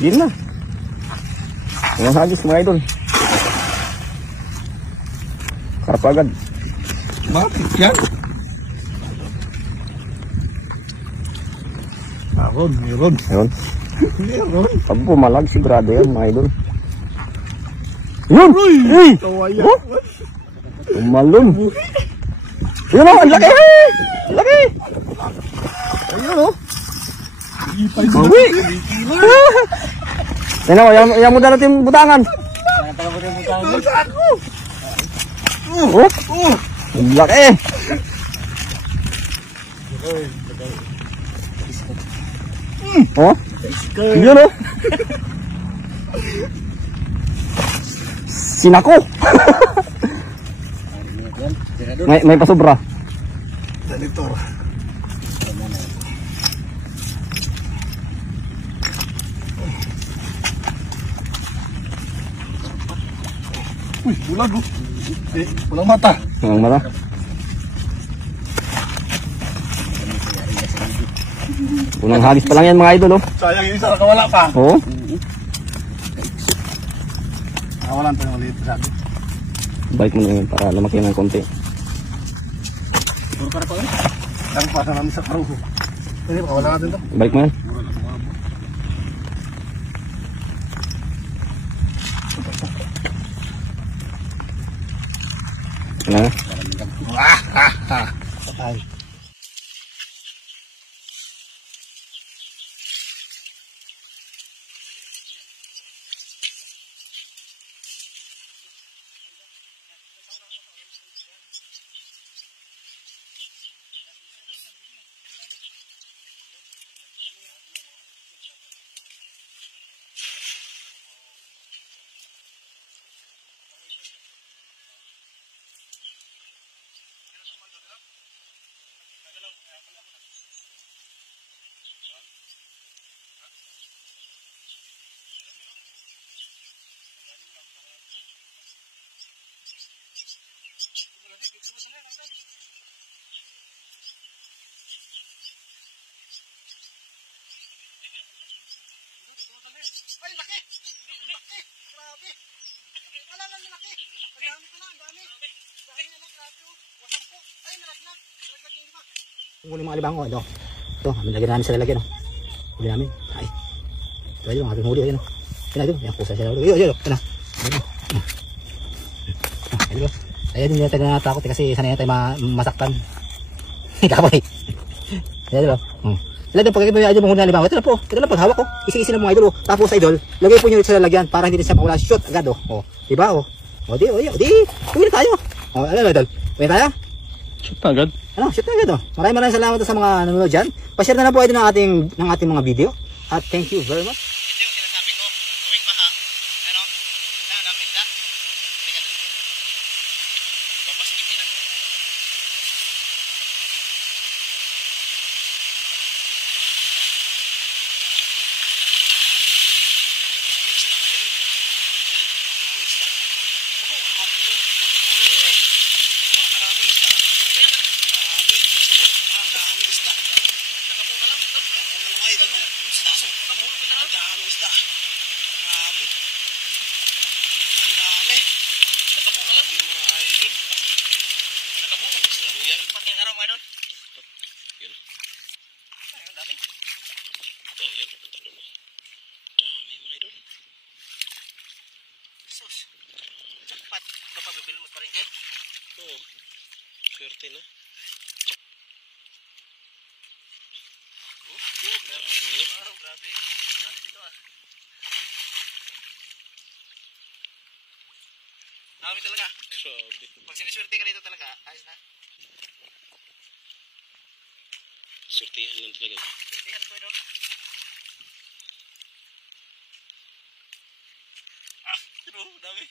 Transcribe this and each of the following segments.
Yun na. Ang hagis mga idol. Karpa agad. Matik yan. Meron. Pag pumalag sigurado yan mga idol. Yun! Uy! Oh! Umalun. Yun o, ang laki! Ang laki! Ayun o. Bawi! Yan o, yan mo na natin butangan. Oh! Ang laki! Oh? Yun o. Sinako. may pasobra. Dalitor. Uy, bulag oh. Pulang mata. Pulang mata. Unang hagis pa lang yan mga idol oh. Sayang yung isa nakawala pa. Oo. Nakawalan pa yung maliit sa akin. Bike mo na yun para lumaki ng konti. Puro para pa rin. Ang pasa namin sa karuho. Hindi, makawala natin ito. Bike mo yan. Ano na? Patay. Ay, laki! Laki! Grabe! Wala lang yung laki! Ang dami ko na, ang dami! Ang dami na lang, grabe oh! Wasang po! Ay, nalaglag! Nalaglag yung lima! Muli mga alibango, ito. Ito, lagyan namin sa lalagyan. Huli namin. Ay. Ito yung ating huli. Ayan o. Ayan ito. Ayan, pusa siya. Ayan, ayan, ayan. Ayan o. Ayan, hindi natin natakot kasi sanay natin masaktan. Kapoy. Ayan o. Sila din, pag ito yung mga alibango. Ito na po. Ito na po, hawak ko. Isi-isi ng mga idol. Tapos idol, lagay po nyo sa lalagyan para hindi din siya mawala. Shoot agad o. Diba o? O di, uwi na tayo. O, alam idol. Uwi na tayo. Shoot agad. Ano, shoot agad oh. Maraming salamat sa mga nanonood dyan. Pa-share na lang po ito ng ating mga video. At thank you very much. Ito yung sinasabi ko, tuwing baha, ano, namin na. Babaskitin ako. Jackpot, papabibil mo pa rin kayo? Oo, swerte na. Grabe, grabe dito ah. Dami talaga. Grabe. Pag siniswerte ka dito talaga, ayos na. Swertihan lang talaga. Swertihan ko doon. Ah, dami.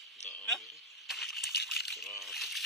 Grabe.